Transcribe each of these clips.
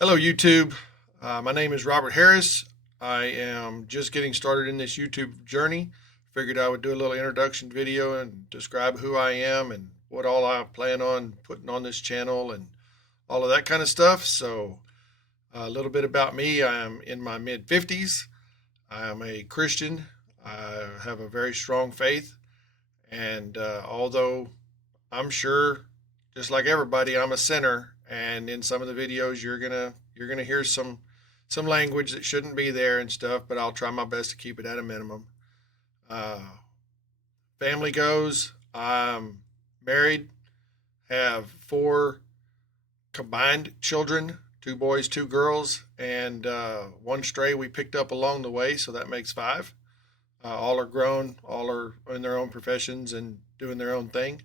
Hello, YouTube. My name is Robert Harris. I am just getting started in this YouTube journey. Figured I would do a little introduction video and describe who I am and what all I plan on putting on this channel and all of that kind of stuff. So, a little bit about me. I am in my mid 50s. I am a Christian. I have a very strong faith. And although I'm sure, just like everybody, I'm a sinner, and in some of the videos you're gonna hear some language that shouldn't be there and stuff, but I'll try my best to keep it at a minimum. Uh, Family goes, I'm married, have four combined children, two boys, two girls, and one stray we picked up along the way, so that makes five. All are grown, all are in their own professions and doing their own thing.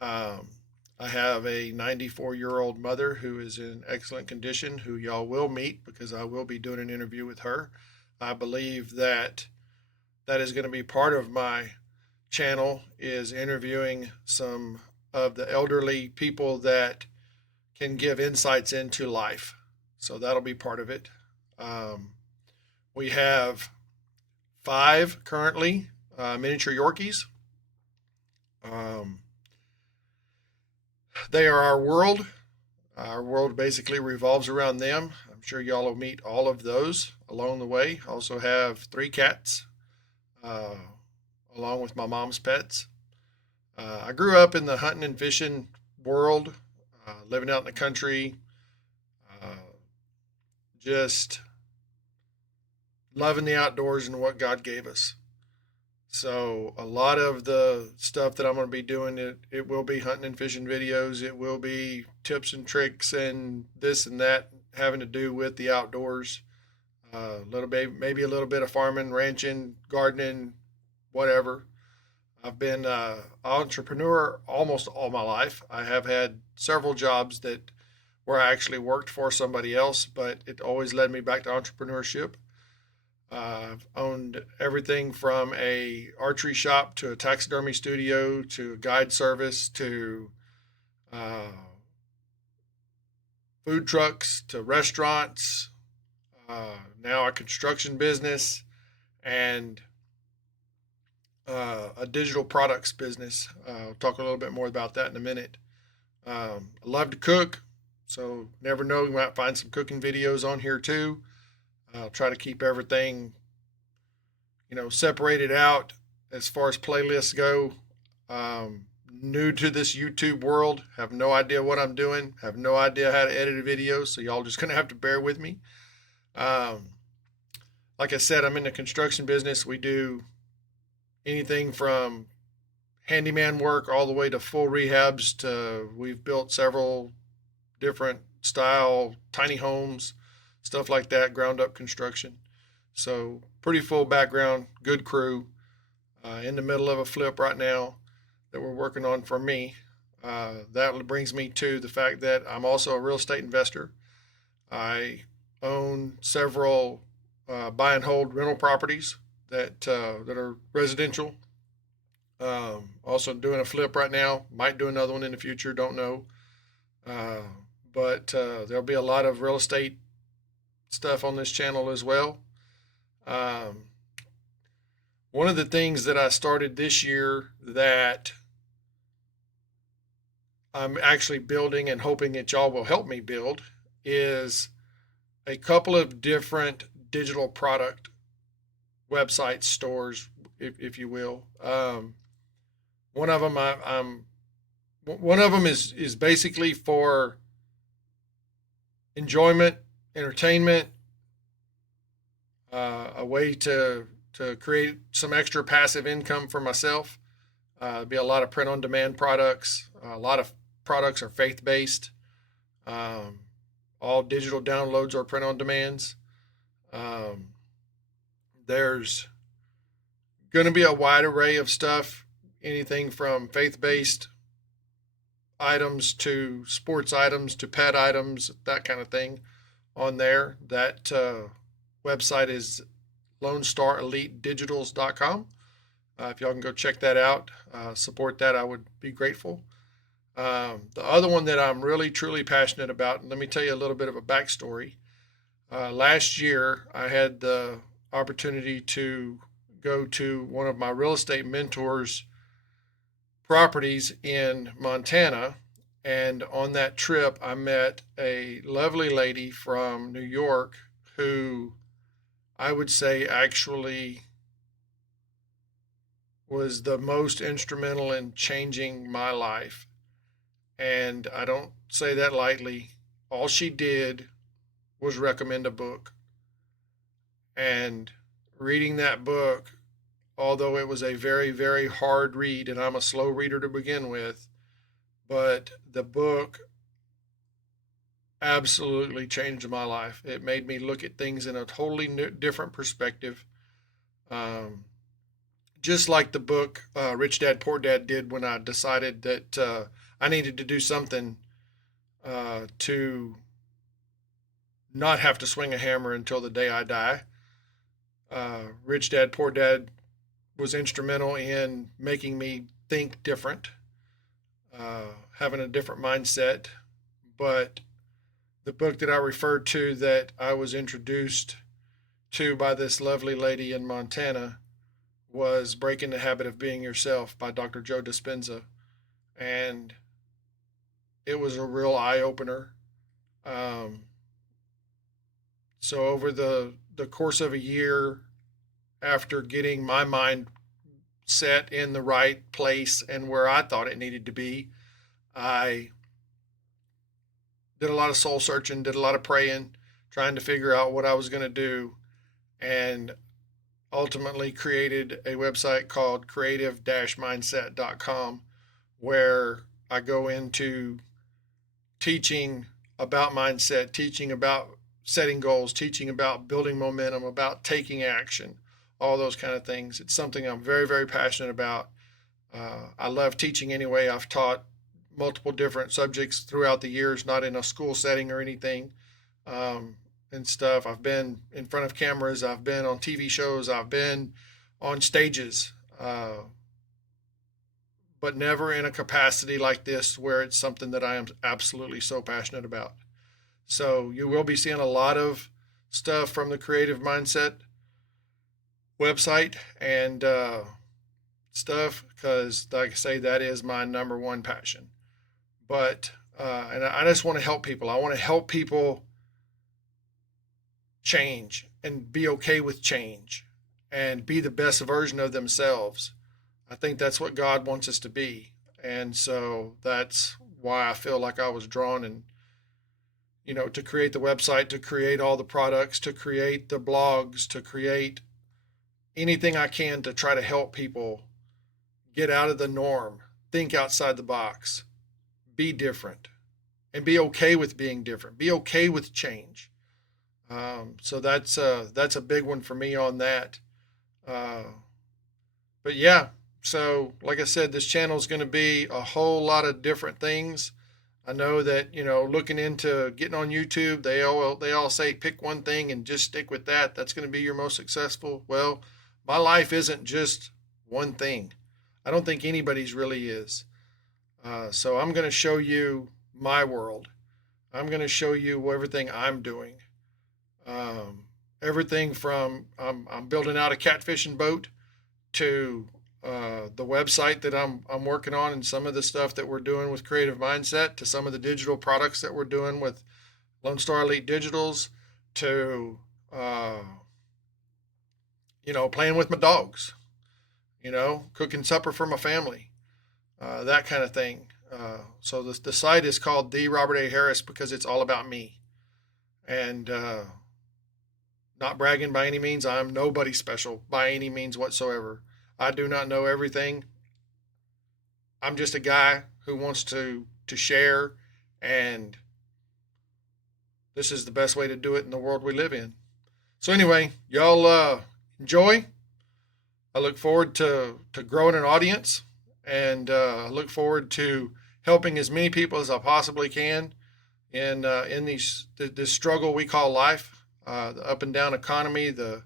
Um, I have a 94-year-old mother who is in excellent condition, who y'all will meet because I will be doing an interview with her. I believe that that is going to be part of my channel, is interviewing some of the elderly people that can give insights into life. So that'll be part of it. Um, we have five currently miniature Yorkies. Um, they are our world. Our world basically revolves around them. I'm sure y'all will meet all of those along the way. Also have three cats, uh, along with my mom's pets. I grew up in the hunting and fishing world, living out in the country, uh, just loving the outdoors and what God gave us. So a lot of the stuff that I'm going to be doing, it will be hunting and fishing videos. It will be tips and tricks and this and that having to do with the outdoors. A little bit, maybe a little bit of farming, ranching, gardening, whatever. I've been an entrepreneur almost all my life. I have had several jobs that where I actually worked for somebody else, but it always led me back to entrepreneurship. I've owned everything from a archery shop to a taxidermy studio to a guide service to uh, food trucks to restaurants, now a construction business, and a digital products business. I'll talk a little bit more about that in a minute. I love to cook, so never know, you might find some cooking videos on here too. I'll try to keep everything, separated out as far as playlists go. New to this YouTube world, have no idea what I'm doing, have no idea how to edit a video, so y'all just gonna have to bear with me. Um, like I said, I'm in the construction business. We do anything from handyman work all the way to full rehabs. To we've built several different style tiny homes, stuff like that, ground up construction. So pretty full background, good crew. In the middle of a flip right now that we're working on for me. That brings me to the fact that I'm also a real estate investor. I own several buy and hold rental properties that are residential. Also doing a flip right now. Might do another one in the future. Don't know. Uh, but there'll be a lot of real estate stuff on this channel as well. Um, One of the things that I started this year that I'm actually building and hoping that y'all will help me build is a couple of different digital product websites, stores, if you will. One of them one of them is basically for enjoyment, entertainment, a way to create some extra passive income for myself. Be a lot of print on demand products. A lot of products are faith based. Um, all digital downloads are print on demands. Um, there's going to be a wide array of stuff, anything from faith based items to sports items to pet items, that kind of thing on there. That website is LoneStarEliteDigitals.com. If y'all can go check that out, support that, I would be grateful. The other one that I'm really truly passionate about, and let me tell you a little bit of a backstory. Last year, I had the opportunity to go to one of my real estate mentors' properties in Montana. And on that trip, I met a lovely lady from New York who I would say actually was the most instrumental in changing my life. And I don't say that lightly. All she did was recommend a book. And reading that book, although it was a very, very hard read, and I'm a slow reader to begin with, but the book absolutely changed my life. It made me look at things in a totally different perspective. Um, just like the book Rich Dad Poor Dad did when I decided that I needed to do something to not have to swing a hammer until the day I die. Rich Dad Poor Dad was instrumental in making me think different, having a different mindset. But the book that I referred to that I was introduced to by this lovely lady in Montana was Breaking the Habit of Being Yourself by Dr. Joe Dispenza. And it was a real eye opener. Um, so, over the course of a year, after getting my mind set in the right place and where I thought it needed to be, I did a lot of soul searching, did a lot of praying, trying to figure out what I was going to do, and ultimately created a website called creative-mindset.com where I go into teaching about mindset, teaching about setting goals, teaching about building momentum, about taking action, all those kind of things. It's something I'm very, very passionate about. I love teaching anyway. I've taught multiple different subjects throughout the years, not in a school setting or anything, um, and stuff. I've been in front of cameras. I've been on TV shows. I've been on stages, but never in a capacity like this where it's something that I am absolutely so passionate about. So you will be seeing a lot of stuff from the Creative Mindset website and stuff because, like I say, that is my number one passion. But and I just want to help people. I want to help people change and be okay with change and be the best version of themselves. I think that's what God wants us to be. And so that's why I feel like I was drawn and to create the website, to create all the products, to create the blogs, to create anything I can to try to help people get out of the norm, think outside the box, be different, and be okay with being different. Be okay with change. So that's a big one for me on that. Uh, but yeah, so like I said, this channel is going to be a whole lot of different things. I know that looking into getting on YouTube, they all say pick one thing and just stick with that. That's going to be your most successful. Well, my life isn't just one thing. I don't think anybody's really is. So I'm going to show you my world. I'm going to show you everything I'm doing. Um, Everything from I'm building out a catfishing boat to the website that I'm working on and some of the stuff that we're doing with Creative Mindset to some of the digital products that we're doing with Lone Star Elite Digitals to uh, playing with my dogs, cooking supper for my family, that kind of thing. So the site is called The Robert A. Harris because it's all about me. And not bragging by any means. I'm nobody special by any means whatsoever. I do not know everything. I'm just a guy who wants to share, and this is the best way to do it in the world we live in. So anyway, y'all enjoy. I look forward to growing an audience, and I look forward to helping as many people as I possibly can in this struggle we call life, the up and down economy, the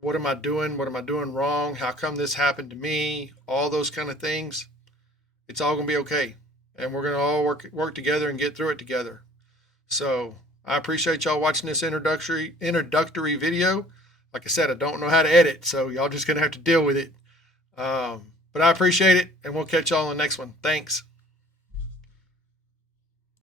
what am I doing? What am I doing wrong? How come this happened to me? All those kind of things. it's all going to be okay. And we're going to all work together and get through it together. So I appreciate y'all watching this introductory video. Like I said, I don't know how to edit, so y'all just going to have to deal with it. But I appreciate it, and we'll catch y'all on the next one. Thanks.